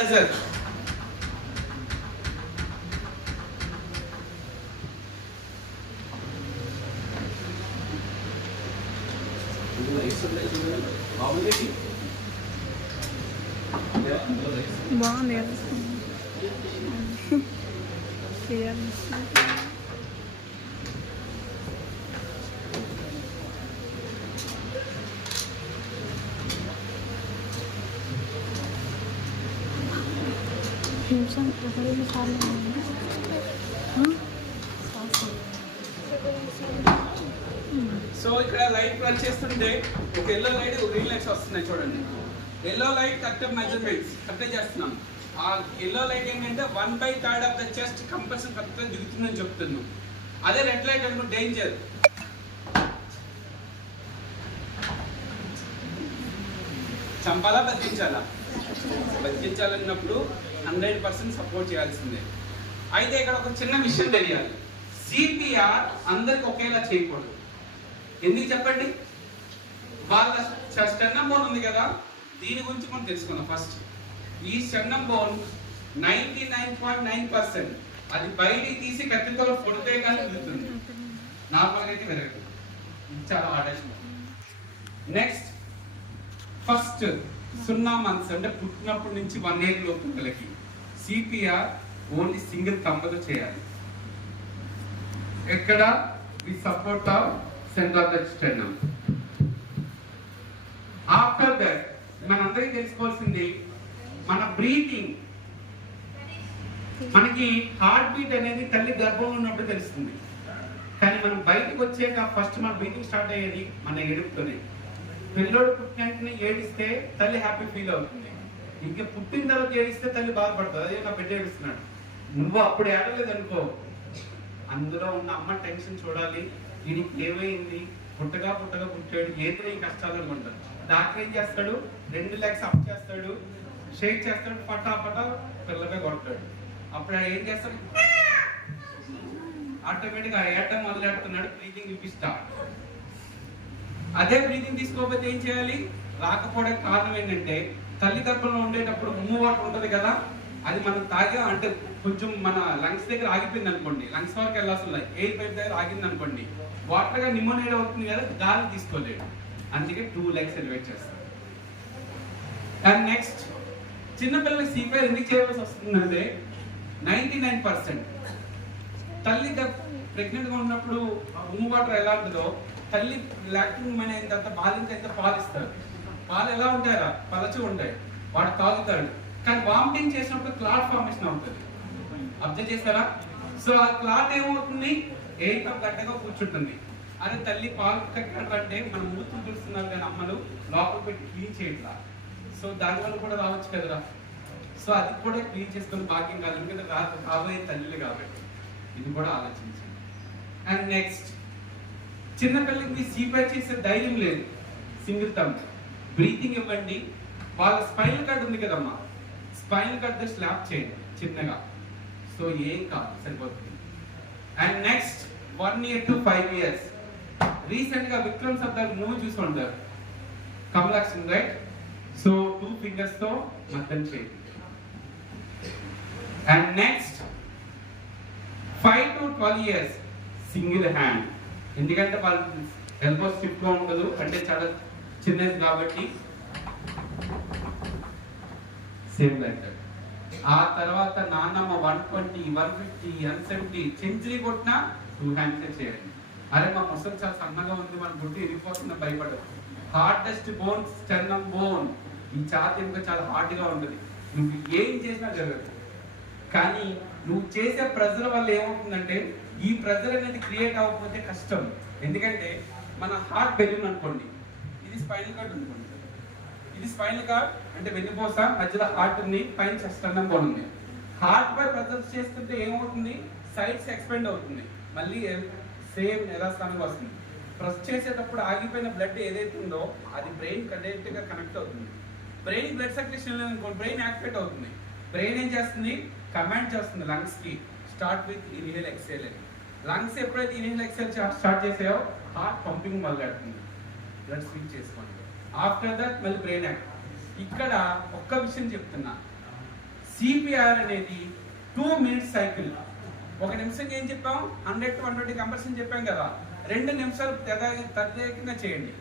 Sir. బాగుంది నిమిషం so ఇక్కడ లైట్ రన్ చేస్తుంటే ఒక ఎల్లో లైట్ ఒక గ్రీన్ లైట్స్ వస్తున్నాయి చూడండి. Yellow light correct measurements correct చేస్తున్నాం. ఆ ఎల్లో లైట్ ఏంటంటే 1/3 ఆఫ్ ద చెస్ట్ కంపల్సరీ కరెక్ట్గా దిగుతుందని చెప్తున్నాం. అదే రెడ్ లైట్ అనుకో డేంజర్. చంపాలా బతికించాలా? బతికించాలన్నప్పుడు 100% సపోర్ట్ చేయాల్సిందే. అయితే ఇక్కడ ఒక చిన్న విషయం తెలియాలి. సిపిఆర్ అందరికి ఒకేలా చేయకూడదు. ఎందుకు చెప్పండి? వాళ్ళ స్టెర్నమ్ బోన్ ఉంది కదా, దీని గురించి మనం తెలుసుకుందాం. ఫస్ట్ ఈ స్టెర్నమ్ బోన్ 99.9% అది బయటికి తీసి కత్తితో పొడితే కానీ విరుగుతుంది. నార్మల్గా అయితే విరగదు. చాలా ఆడేషన్. నెక్స్ట్ ఫస్ట్ 0 months అంటే పుట్టినప్పటి నుంచి 1 year లోపు పిల్లలకి సిపిఆర్ ఓన్లీ సింగిల్ థంబ్తో చేయాలి. ఎక్కడ with support of centre of the sternum. After that మనందరికీ తెలుసుకోవాల్సింది మన బ్రీతింగ్. మనకి హార్ట్ బీట్ అనేది తల్లి గర్భంలో ఉన్నప్పుడు తెలుస్తుంది, కానీ మనం బయటకు వచ్చాక ఫస్ట్ మన బ్రీతింగ్ స్టార్ట్ అయ్యేది మన ఏడుపుతోనే. పిల్లోడు పుట్టిన ఏడిస్తే తల్లి హ్యాపీ ఫీల్ అవుతుంది. ఇంకా పుట్టిన తర్వాత ఏడిస్తే తల్లి బాధపడుతుంది. అదే నా బిడ్డ ఏడుస్తున్నాడు, నువ్వు అప్పుడు ఏడలేదు అనుకో, అందులో ఉన్న అమ్మ టెన్షన్ చూడాలి. దీనికి ఏమైంది, పుట్టగా పుట్టాడు, ఏదో ఈ కష్టాలు అనుకుంటాడు. డాక్టర్ ఏం చేస్తాడు, 2 legs అప్ చేస్తాడు, షేక్ చేస్తాడు, పటా పిల్లగా కొడతాడు. అప్పుడు ఏం చేస్తాడు, ఆటోమేటిక్గా ఏడటం మొదలెడుతున్నాడు, బ్రీతింగ్ ఇప్పిస్తా. అదే బ్రీతింగ్ తీసుకోకపోతే ఏం చేయాలి? రాకపోవడానికి కారణం ఏంటంటే తల్లి గర్భంలో ఉండేటప్పుడు ఉమ్ము వాటర్ ఉంటుంది కదా, అది మనం తాగా అంటే కొంచెం మన లంగ్స్ దగ్గర ఆగిపోయింది అనుకోండి, లంగ్స్ వరకు వెళ్ళాల్సింది, ఎయిర్ పైప్ దగ్గర ఆగింది అనుకోండి, వాటర్గా నిమ్మోనియా అవుతుంది కదా, గాలి తీసుకోలేడు. అందుకే 2 legs ఎలివేట్ చేస్తారు. అండ్ నెక్స్ట్ చిన్నపిల్లలకి సిపిఆర్ ఎందుకు చేయవలసి వస్తుందంటే 99% తల్లి ప్రెగ్నెంట్గా ఉన్నప్పుడు ఉమ్ము వాటర్ ఎలా ఉంటుందో, తల్లి లాక్టింగ్ అయిన తర్వాత బాలింత ఎంత పాలిస్తారు, పాలు ఎలా ఉంటాయా, పలచి ఉంటాయి, వాడు తాగుతాడు. కానీ వామిటింగ్ చేసినప్పుడు క్లాట్ ఫార్మేషన్ అవుతుంది. అబ్జర్వ్ చేస్తారా? సో ఆ క్లాట్ ఏమవుతుంది, గడ్డగా కూర్చుంటుంది. అదే తల్లి పాలు కట్టాలంటే మనం మూతులు చూస్తున్నారు కానీ అమ్మలు లోపల పెట్టి క్లీన్ చేయట్లా. సో దానివల్ల కూడా రావచ్చు కదరా. సో అది కూడా క్లీన్ చేసుకుని భాగ్యం కాదు, ఎందుకంటే కాబోయే తల్లి కాబట్టి. ఇది కూడా ఆలోచించండి. అండ్ నెక్స్ట్ చిన్నపిల్లలకి సిపిఆర్ చేసే ధైర్యం లేదు, సింగిల్ థంబ్. బ్రీతింగ్ ఇవ్వండి. వాళ్ళ స్పైనల్ కార్డ్ ఉంది కదమ్మా, స్పైనల్ కార్డ్ స్లాప్ చేయండి చిన్నగా. సో ఏం కాదు, సరిపోతుంది. And next 1 year to 5 years. Recent గా విక్రమ్ సర్దార్ మూవీ చూసి ఉంటారు, కమలాక్షన్ రైట్. సో 2 fingers తో మద్దం చేయండి. And next 5 to 12 years single hand. ఎందుకంటే వాళ్ళ ఎల్బో స్టిఫ్ గా ఉండదు, అంటే చాలా చిన్నది కాబట్టి. Same like that. ఆ తర్వాత నాన్నమ్మ 120, 150, 170 సెంచరీ కొట్టినా 2 hands చేయండి. అరే మా ముసలి చాలా సన్నగా ఉంది, మన గుడ్డు ఇరిగిపోతున్న భయపడదు. Hardest bone sternum bone. ఈ ఛాతీ ఇంకా చాలా హార్డ్ గా ఉంటుంది, నువ్వు ఏం చేసినా జరగదు. కానీ నువ్వు చేసే ప్రెజర్ వల్ల ఏమవుతుందంటే, ఈ ప్రెజర్ అనేది క్రియేట్ అవ్వకపోతే కష్టం. ఎందుకంటే మన హార్ట్ బెలూన్ అనుకోండి, ఇది స్పైనల్ కార్డ్ అనుకోండి, ఇది స్పైనల్ కార్డ్ అంటే వెన్నుపూస, మధ్యలో హార్ట్ ఉంది, పైన స్టెర్నమ్ బోన్ ఉంది. హార్ట్ పై ప్రెజర్ చేస్తుంటే ఏమవుతుంది, సైడ్స్ ఎక్స్పెండ్ అవుతుంది, మళ్ళీ సేమ్ యథాస్థానంగా వస్తుంది. ప్రెస్ చేసేటప్పుడు ఆగిపోయిన బ్లడ్ ఏదైతే ఉందో అది బ్రెయిన్ డైరెక్ట్ గా కనెక్ట్ అవుతుంది. బ్రెయిన్ బ్లడ్ సర్క్యులేషన్ లేదనుకోండి, బ్రెయిన్ యాక్టివేట్ అవుతుంది. బ్రెయిన్ ఏం చేస్తుంది, కమాండ్ చేస్తుంది లంగ్స్ కి, స్టార్ట్ విత్ ఇన్హేల్ ఎక్సేల్ అని. లంగ్స్ ఎప్పుడైతే ఇన్హేల్ ఎక్సేల్ స్టార్ట్ చేసాయో హార్ట్ పంపింగ్ మొదలెడుతుంది, బ్లడ్ స్విచ్ చేసుకోండి. ఆఫ్టర్ దట్ మళ్ళీ బ్రెయిన్ యాక్ట్. ఇక్కడ ఒక్క విషయం చెప్తున్నా, సిపిఆర్ అనేది 2 minutes సైకిల్. 1 నిమిషం ఏం చెప్పాం, 100 to 120 కంపల్సరీ చెప్పాం కదా. 2 నిమిషాలు ప్రత్యేకంగా చేయండి.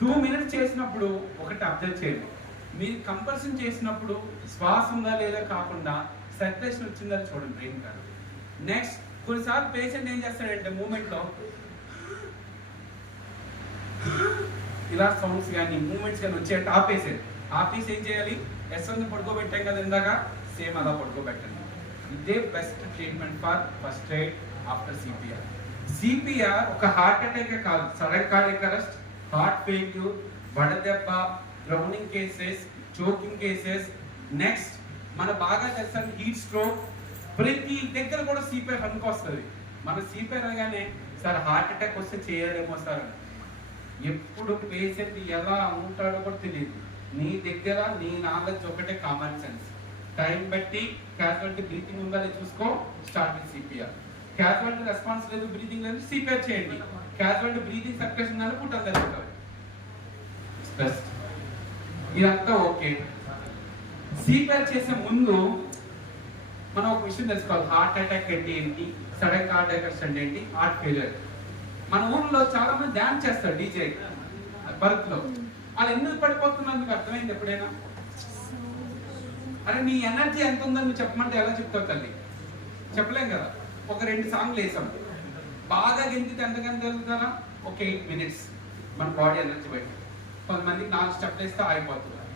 2 minutes చేసినప్పుడు ఒకటి అబ్జర్వ్ చేయండి, మీరు కంపల్సరీ చేసినప్పుడు శ్వాస ఉందా లేదా కాకుండా సర్క్యులేషన్ వచ్చిందా చూడండి బ్రెయిన్ కాదు. నెక్స్ట్ కొన్నిసార్లు పేషెంట్ ఏం చేస్తాడంటే మూమెంట్లో ఇలా సౌండ్స్ కానీ మూమెంట్స్ కానీ వచ్చేట ఆపేసి ఏం చేయాలి, ఎస్ఎల్ని పడుకోబెట్టాం కదా ఇందాక, సేమ్ అలా పడుకోబెట్టండి. ఇదే best treatment for first aid after CPR. CPR ఒక హార్ట్ అటాక్ కాదు, sudden cardiac arrest, heart failure, వడదెబ్బ, drowning cases, choking cases, next మన బాగా తెలుసా హీట్ స్ట్రోక్, ప్రతి దగ్గర కూడా సిపిఆర్ పనికొస్తుంది. మన సిపిఆర్ అనగానే సార్ హార్ట్ అటాక్ వస్తే చేయలేమో సార్, ఎప్పుడు పేషెంట్ ఎలా ఉంటాడో కూడా తెలియదు. నీ దగ్గర నీ నాలెడ్జ్ ఒకటే కామన్ సెన్స్. టైం బట్టి క్యాజువాలిటీ బ్రీతింగ్ ఉందా లేదా చూసుకో, start with CPR. Casualty response లేదు, బ్రీతింగ్ లేదు, సిపిఆర్ చేయండి. క్యాజువాలిటీ బ్రీతింగ్ సర్క్యులేషన్ ఉందా పుట్ అందజేస్తారు. బెస్ట్. ఇదంతా ఓకే. సిపిఆర్ చేసే ముందు మనం ఒక విషయం తెలుసుకోవాలి, హార్ట్ అటాక్ అంటే ఏంటి, సడన్ కార్డియక్ అరెస్ట్ అంటే ఏంటి, హార్ట్ ఫెయిలియర్. మన ఊర్లో చాలా మంది డాన్స్ చేస్తారు డీజే బర్త్ లో. వాళ్ళు ఎందుకు పడిపోతున్నారు మీకు అర్థమైంది ఎప్పుడైనా? అరే నీ ఎనర్జీ ఎంత ఉందని నువ్వు చెప్పమంటే ఎలా చెప్తావు తల్లి? చెప్పలేం కదా. ఒక 2 సాంగ్లు వేసాం, బాగా గెంతితే ఎంతకంత వెళ్తారా, ఒక 8 minutes మన బాడీ ఎనర్జీ బయట. కొంతమందికి 4 స్టెప్లు వేస్తే ఆగిపోతున్నారు.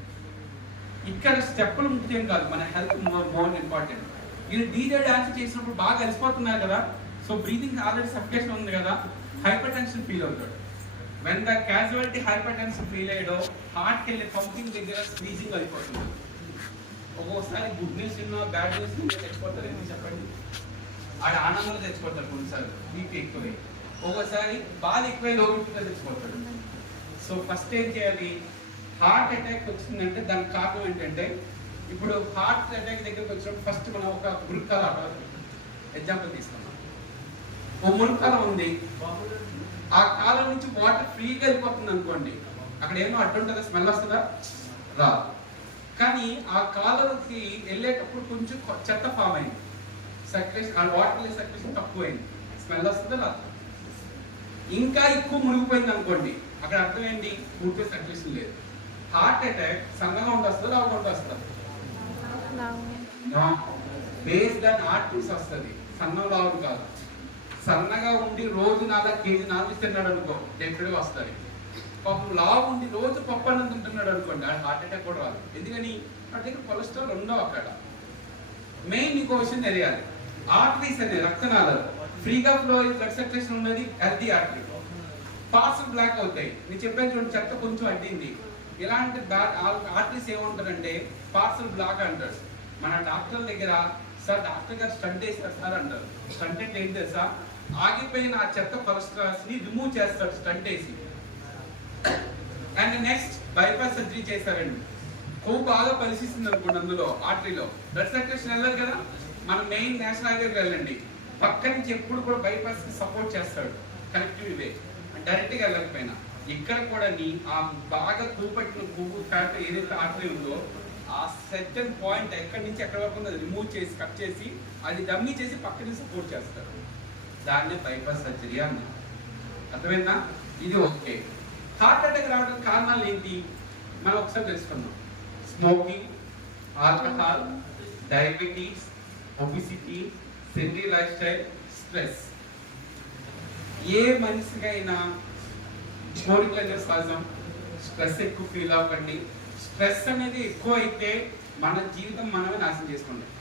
ఇక్కడ స్టెప్పులు ముఖ్యం కాదు, మన హెల్త్ మోర్ ఇంపార్టెంట్. ఇది డీజే డాన్స్ చేసినప్పుడు బాగా అలసిపోతున్నారు కదా, సో బ్రీతింగ్ ఆల్రెడీ సఫికేషన్ ఉంది కదా, హైపర్ టెన్షన్ ఫీల్ అవుతాడు. When the casualty hypertension feel అయ్యాడో హార్ట్కి వెళ్ళి పంపింగ్ దగ్గర స్క్వీజింగ్ అయిపోతుంది. ఒక్కొక్కసారి గుడ్ న్యూస్ ఉన్నా బ్యాడ్ న్యూస్ తెచ్చిపోతారు. ఎందుకు చెప్పండి? ఆడ ఆనందంలో తెచ్చిపోతారు, కొన్నిసార్లు బీపీ ఎక్కువై, ఒక్కోసారి బాధ ఎక్కువై లోపలిగా తెచ్చిపోతాడు. సో ఫస్ట్ ఏం చేయాలి, హార్ట్ అటాక్ వచ్చిందంటే దానికి కారణం ఏంటంటే, ఇప్పుడు హార్ట్ అటాక్ దగ్గరకు వచ్చినప్పుడు ఫస్ట్ మనం ఒక మురుక్కాల ఎగ్జాంపుల్ తీసుకున్నాం. ఓ మురుక్కాలం ఉంది, ఆ కాలం నుంచి వాటర్ ఫ్రీగా వెళ్ళిపోతుంది అనుకోండి, అక్కడ ఏమో అడ్డుంటుందా, స్మెల్ వస్తుందా? రాదు. కానీ ఆ కాలంకి వెళ్ళేటప్పుడు కొంచెం చెత్త ఫామ్ అయింది, సర్క్యులేషన్, ఆ వాటర్ సర్క్యులేషన్ తక్కువైంది, స్మెల్ వస్తుందా? రాదు. ఇంకా ఎక్కువ మునిగిపోయింది అనుకోండి, అక్కడ అర్థం ఏంటి, పూర్తిగా సర్క్యులేషన్ లేదు. హార్ట్ అటాక్ సన్నగా ఉండి వస్తుంది, లావుగా ఉండి వస్తుంది? బేస్డ్ ఆన్ ఆర్టరీస్ వస్తుంది, సన్నం లావు కాదు. సన్నగా ఉండి రోజు 4 kg నాన్ వెజ్ తిన్నాడు అనుకో, డెఫినెట్గా వస్తుంది. పాపం లావు ఉండి రోజు పప్పు అన్నం తింటున్నాడు అనుకోండి, హార్ట్ అటాక్ కూడా రాదు. ఎందుకని? వాటి దగ్గర కొలెస్ట్రాల్ ఉండవు. అక్కడ మెయిన్ ఇంకో విషయం తెలియాలి, ఆర్టరీస్ అనేది రక్తనాళాలు ఫ్రీగా ఫ్లో అయ్యి బ్లడ్ సర్క్యులేషన్ ఉన్నది హెల్తీ ఆర్టరీ. పార్సల్ బ్లాక్ అవుతాయి. నేను చెప్పాను చూడండి, చెత్త కొంచెం అడ్డింది, ఇలాంటి ఆర్టరీస్ ఏమంటారంటే పార్సల్ బ్లాక్ అంటారు. మన డాక్టర్ దగ్గర సార్ డాక్టర్ గారు స్టంట్ వేస్తారు సార్ అంటారు. స్టంట్ అంటే ఏంటి తెలుసా? ఆగిపోయిన ఆ చెత్త కొలెస్ట్రాల్స్ ని రిమూవ్ చేస్తాడు స్టంట్ వేసి. అండ్ నెక్స్ట్ బైపాస్ సర్జరీ చేశారండి, కొవ్వు బాగా పరిశీలిస్తుంది అనుకోండి, అందులో ఆర్టరీలో బ్లడ్ సర్క్యులేషన్ వెళ్ళదు కదా, మన మెయిన్ నేషనల్ హైవేకి వెళ్ళండి, పక్క నుంచి ఎప్పుడు కూడా బైపాస్ కి సపోర్ట్ చేస్తాడు, కనెక్టివ్ వే, డైరెక్ట్ గా వెళ్ళకపోయినా. ఇక్కడ కూడా ఆ బాగా కొవ్వు కొవ్వు ఫ్యాట్ ఏదైతే ఆర్టరీ ఉందో ఆ సెకండ్ పాయింట్ ఎక్కడి నుంచి ఎక్కడి వరకు ఉందో రిమూవ్ చేసి కట్ చేసి అది డమ్మీ చేసి పక్కన సపోర్ట్ చేస్తారు. దాన్ని బైపాస్ సర్జరీ అన్న. అర్థమైందా? ఇది ఓకే. హార్ట్ అటాక్ రావడానికి కారణాలు ఏంటి మనం ఒకసారి తెలుసుకుందాం. Smoking, alcohol, diabetes, obesity, sedentary lifestyle, stress. ఏ మనిషికైనా కోరికలు సహజం, స్ట్రెస్ ఎక్కువ ఫీల్ అవ్వకండి. స్ట్రెస్ అనేది ఎక్కువ అయితే మన జీవితం మనమే నాశనం చేసుకుంటాం.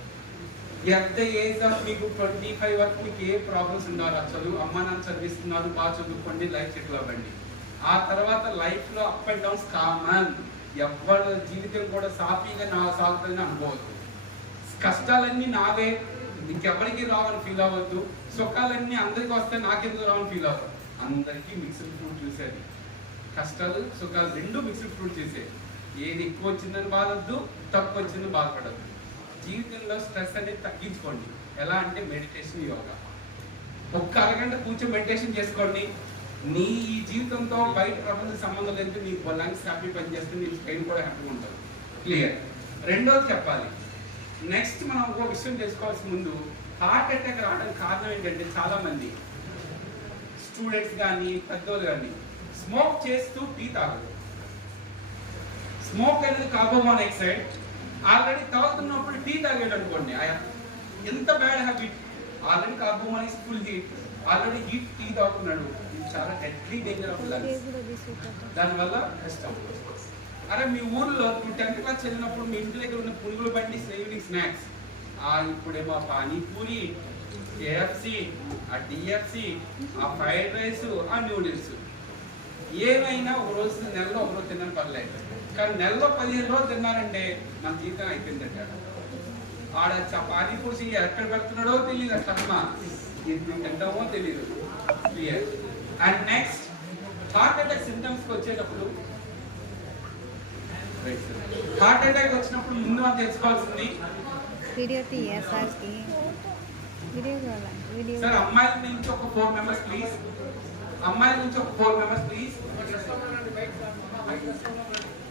ఎట్ ద ఏజ్ ఆఫ్ మీకు 25 వరకు మీకు ఏ ప్రాబ్లమ్స్ ఉండాలి, చదువు అమ్మ నాన్న చదివిస్తున్నారు, బాగా చదువుకోండి, లైఫ్ సెటిల్ అవ్వండి. ఆ తర్వాత లైఫ్ లో అప్ అండ్ డౌన్స్ కామన్. ఎవరి జీవితం కూడా సాఫీగా సాగుతుందని అనుకోవద్దు. కష్టాలన్నీ నావే, ఇంకెవరికి రావని ఫీల్ అవ్వద్దు. సుఖాలన్నీ అందరికి వస్తే నాకెందుకు రావని ఫీల్ అవ్వదు. అందరికీ మిక్స్డ్ ఫ్రూట్ చూసేది, కష్టాలు సుఖాలు రెండు మిక్స్డ్ ఫ్రూట్ చేసేది. ఏది ఎక్కువ వచ్చిందని బాధొద్దు, తక్కువ వచ్చిందని బాధపడద్దు. జీవితంలో స్ట్రెస్ అనేది తగ్గించుకోండి. ఎలా అంటే మెడిటేషన్, యోగా. ఒక్క అరగంట కూర్చొని మెడిటేషన్ చేసుకోండి. నీ ఈ జీవితంతో బయట ప్రపంచ సంబంధం లేదు, నీ లంగ్స్ హ్యాపీ పనిచేస్తుంది, నీ స్పెయిన్ కూడా హ్యాపీగా ఉంటుంది. క్లియర్. రెండోది చెప్పాలి, నెక్స్ట్ నెక్స్ట్ మనం ఇంకో విషయం తెలుసుకోవాల్సిన ముందు హార్ట్ అటాక్ రావడానికి కారణం ఏంటంటే చాలా మంది స్టూడెంట్స్ కానీ పెద్దోళ్ళు కానీ స్మోక్ చేస్తూ టీ తాగదు. స్మోక్ అనేది కార్బన్ మోనాక్సైడ్. ఆల్రెడీ తాగుతున్నప్పుడు టీ తాగాడు అనుకోండి, ఎంత bad habit. Already carbon monoxide full heat, already heat tea తాగుతున్నాడు. ఇది చాలా డెడ్లీ డేంజర్ ఆఫ్ లంగ్స్. దానివల్ల కష్టం. అరే మీ ఊర్లో 10th క్లాస్ చదివినప్పుడు మీ ఇంటి దగ్గర ఉన్న పునుగులు బండి ఈవినింగ్ స్నాక్స్, ఇప్పుడేమో పానీపూరి, కేఎఫ్సి, ఆ డిఎఫ్సి, ఆ ఫ్రైడ్ రైస్, ఆ న్యూడిల్స్, ఏమైనా ఒక రోజు నెలలో ఒక రోజు తిన్నాను పర్లేదు. కానీ నెలలో 15 రోజులు తిన్నానంటే మన జీవితం అయిపోయిందంటే ఆడ పానీపూరి ఎక్కడ పెడుతున్నాడో తెలియదు, అట్లా తింటామో తెలియదు. Clear. And next heart attack సిమ్టమ్స్కి వచ్చేటప్పుడు, హార్ట్ అటాక్ వచ్చినప్పుడు ముందు మనం తెలుసుకోవాల్సింది సార్ అమ్మాయిల నుంచి ఒక 4 మెంబర్స్ ప్లీజ్. అమ్మాయిల నుంచి ఒక 4 మెంబర్స్ ప్లీజ్.